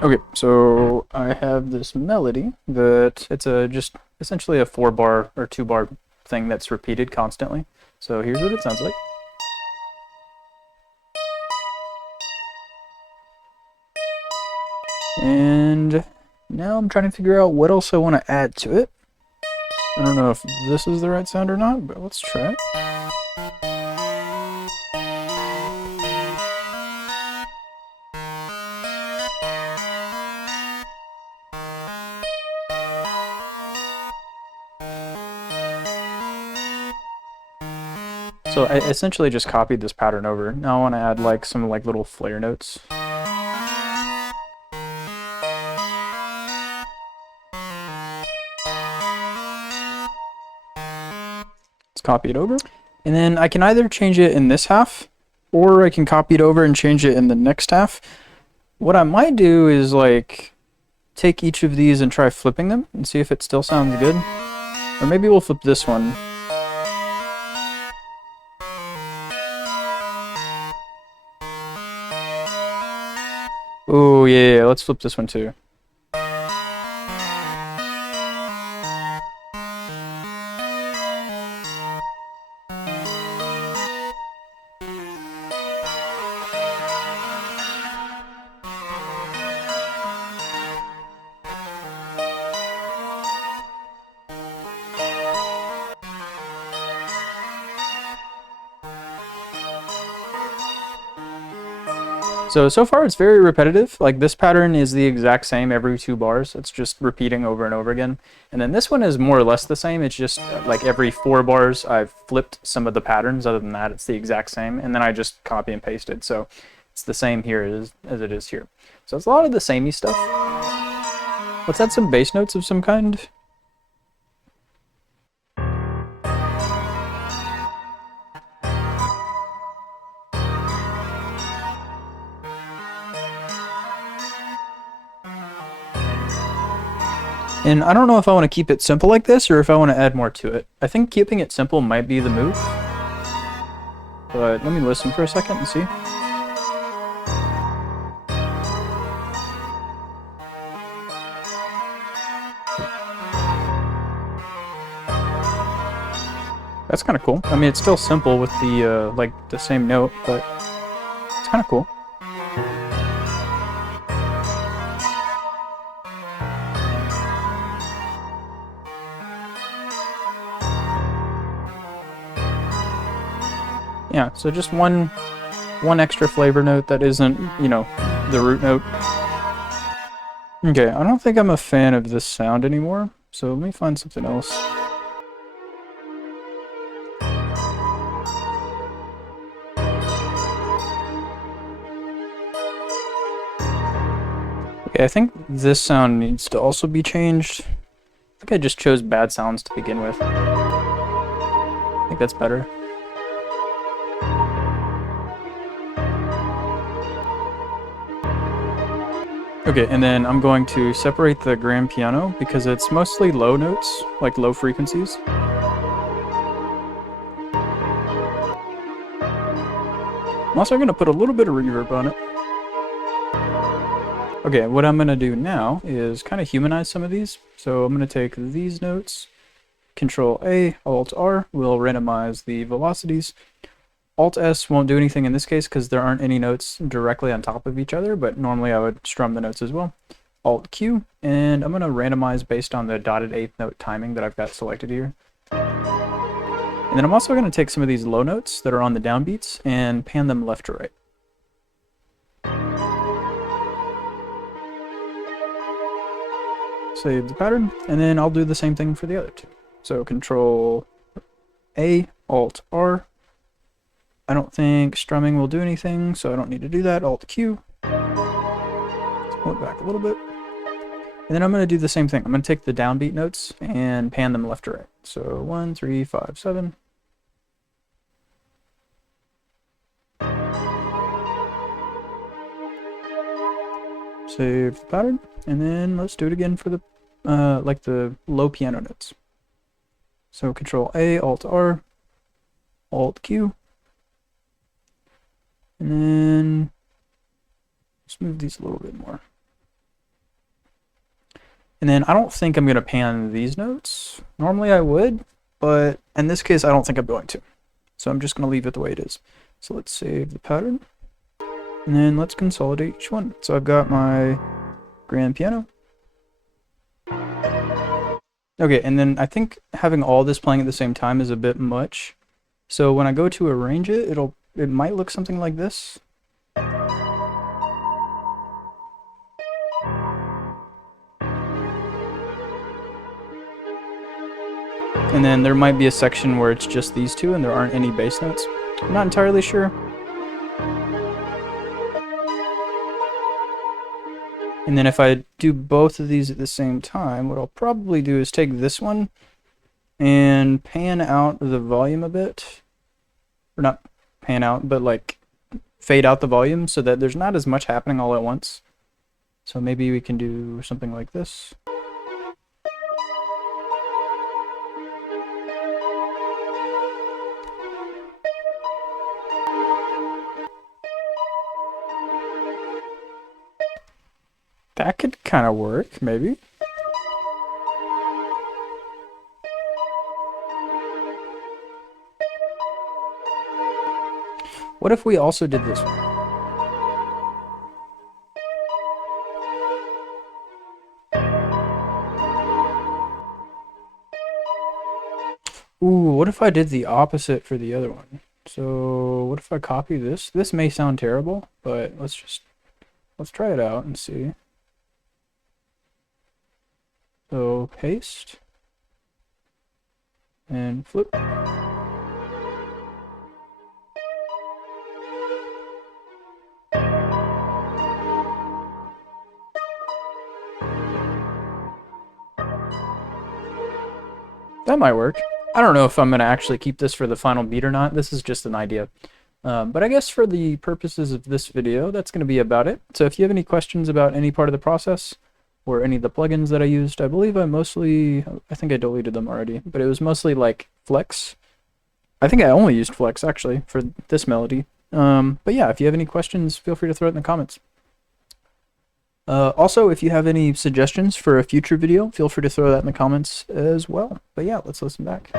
Okay, so I have this melody that it's just essentially a 4 bar or 2 bar thing that's repeated constantly. So here's what it sounds like. And now I'm trying to figure out what else I want to add to it. I don't know if this is the right sound or not, but let's try it. So I essentially just copied this pattern over. Now I want to add like some like little flare notes. Let's copy it over. And then I can either change it in this half, or I can copy it over and change it in the next half. What I might do is like take each of these and try flipping them and see if it still sounds good. Or maybe we'll flip this one. Oh yeah, let's flip this one too. So far it's very repetitive. Like this pattern is the exact same every 2 bars. It's just repeating over and over again. And then this one is more or less the same. It's just like every 4 bars I've flipped some of the patterns. Other than that, it's the exact same. And then I just copy and pasted. So it's the same here as it is here. So it's a lot of the samey stuff. Let's add some bass notes of some kind. And I don't know if I want to keep it simple like this or if I want to add more to it. I think keeping it simple might be the move. But let me listen for a second and see. That's kind of cool. I mean, it's still simple with the like the same note, but it's kind of cool. Yeah, so just one extra flavor note that isn't, you know, the root note. Okay, I don't think I'm a fan of this sound anymore, so let me find something else. Okay, I think this sound needs to also be changed. I think I just chose bad sounds to begin with. I think that's better. Okay, and then I'm going to separate the grand piano because it's mostly low notes, like low frequencies. I'm also going to put a little bit of reverb on it. Okay, what I'm going to do now is kind of humanize some of these. So I'm going to take these notes, Control A, Alt R will randomize the velocities. Alt S won't do anything in this case because there aren't any notes directly on top of each other, but normally I would strum the notes as well. Alt Q, and I'm going to randomize based on the dotted eighth note timing that I've got selected here. And then I'm also going to take some of these low notes that are on the downbeats and pan them left to right. Save the pattern, and then I'll do the same thing for the other two. So Control A, Alt R. I don't think strumming will do anything, so I don't need to do that. Alt Q. Let's pull it back a little bit. And then I'm going to do the same thing. I'm going to take the downbeat notes and pan them left to right. So 1, 3, 5, 7. Save the pattern, and then let's do it again for the like the low piano notes. So Control A, Alt R, Alt Q, and then let's move these a little bit more. And then I don't think I'm going to pan these notes. Normally I would, but in this case I don't think I'm going to. So I'm just going to leave it the way it is. So let's save the pattern. And then let's consolidate each one. So I've got my grand piano. Okay, and then I think having all this playing at the same time is a bit much. So when I go to arrange it, it might look something like this. And then there might be a section where it's just these two and there aren't any bass notes. I'm not entirely sure. And then if I do both of these at the same time, what I'll probably do is take this one and pan out the volume a bit. Or not pan out, but like fade out the volume so that there's not as much happening all at once. So maybe we can do something like this. That could kind of work, maybe. What if we also did this one? Ooh, what if I did the opposite for the other one? So what if I copy this? This may sound terrible, but let's try it out and see. So paste and flip. That might work. I don't know if I'm going to actually keep this for the final beat or not. This is just an idea. But I guess for the purposes of this video, that's going to be about it. So if you have any questions about any part of the process or any of the plugins that I used, I believe I think I deleted them already, but it was mostly like Flex. I think I only used Flex actually for this melody. But yeah, if you have any questions, feel free to throw it in the comments. Also, if you have any suggestions for a future video, feel free to throw that in the comments as well. But yeah, let's listen back.